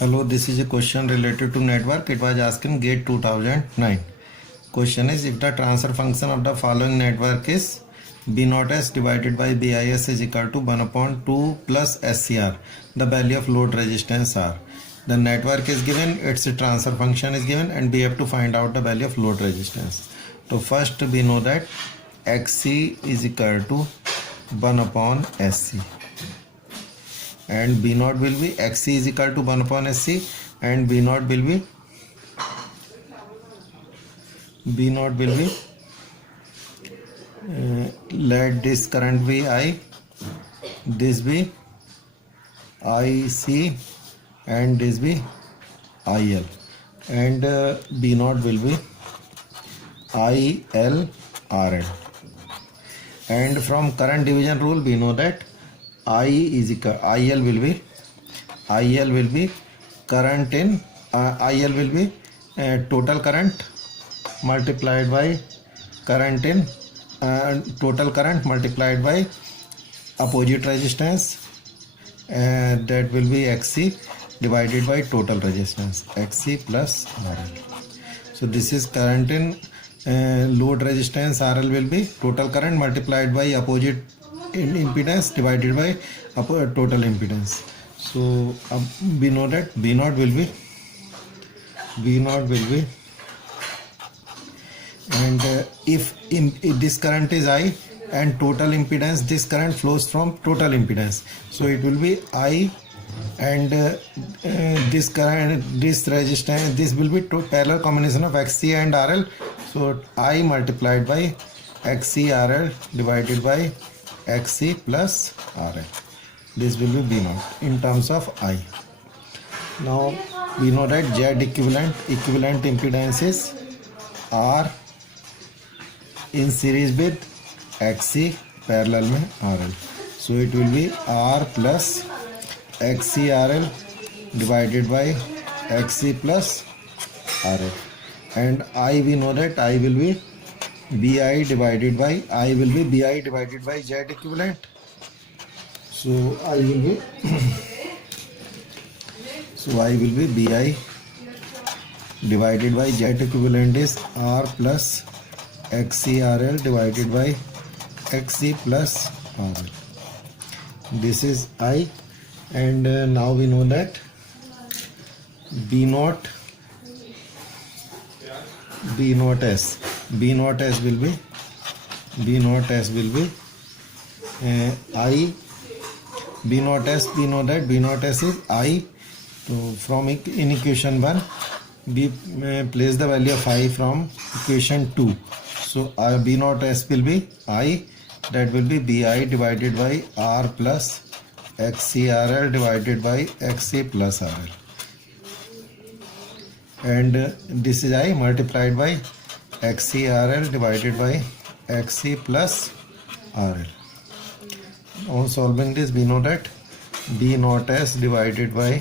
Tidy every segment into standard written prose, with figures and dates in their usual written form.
Hello, this is a question related to network. It was asked in GATE 2009. Question is, if the transfer function of the following network is B naught S divided by BIS is equal to 1 upon 2 plus SCR, the value of load resistance R. The network is given, its transfer function is given, and we have to find out the value of load resistance. So first we know that XC is equal to 1 upon SC. And B naught will be XC is equal to 1 upon SC, and B naught will be let this current be I, this be IC, and this be IL, and B naught will be IL RL. And from current division rule we know that IL will be current in IL will be total current multiplied by current in total current multiplied by opposite resistance, that will be XC divided by total resistance, XC plus RL. So this is current in load resistance. RL will be total current multiplied by opposite impedance divided by total impedance. So we know that B naught will be and if this current is I and total impedance, this current flows from total impedance, so it will be I, and this current, this resistance, this will be parallel combination of XC and RL. So I multiplied by XC RL divided by XC plus RL. This will be B naught in terms of I. Now we know that Z equivalent impedance is R in series with XC parallel में RL. So it will be R plus XC RL divided by XC plus RL. And I, we know that I will be BI divided by Z equivalent. So I will be BI divided by Z equivalent is R plus XCRL divided by XC plus RL. This is I, and now we know that B naught S will be I. B naught S, we know that B naught S is I. So from in equation 1 we place the value of I from equation 2. So B naught S will be I, that will be BI divided by R plus XCRL divided by XC plus RL, and this is I multiplied by XCRL divided by XC plus RL. On solving this, we know that B naught S divided by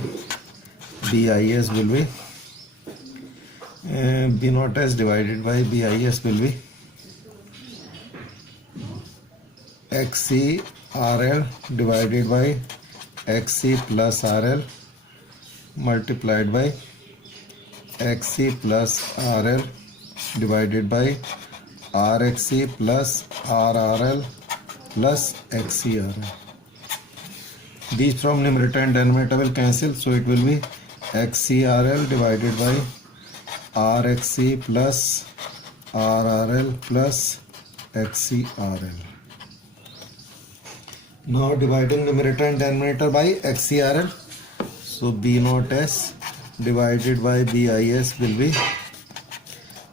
BIS will be B naught S divided by BIS will be XC RL divided by XC plus RL multiplied by XC plus RL divided by RXC plus RRL plus XCRL. These from numerator and denominator will cancel, so it will be XCRL divided by RXC plus RRL plus XCRL. Now dividing numerator and denominator by XCRL, so B naught S divided by BIS will be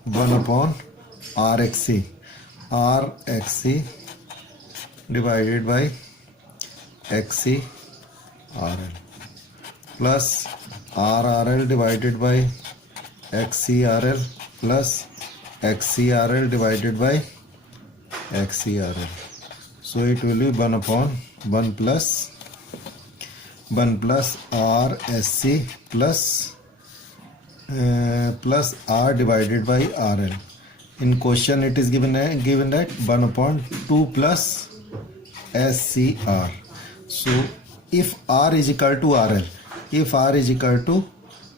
1 upon RXC divided by XC RL plus RRL divided by XCRL plus XCRL divided by XCRL. So it will be 1 upon 1 plus RSC plus R divided by RL. In question it is given that 1 upon 2 plus SCR. So if R is equal to RL, if R is equal to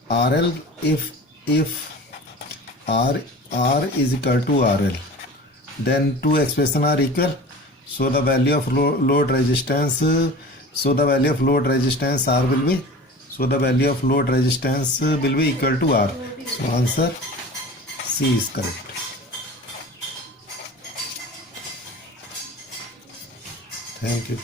RL, if R is equal to RL, then two expressions are equal. So the value of load resistance, so the value of load resistance R will be, so the value of load resistance will be equal to R. So answer C is correct. Thank you.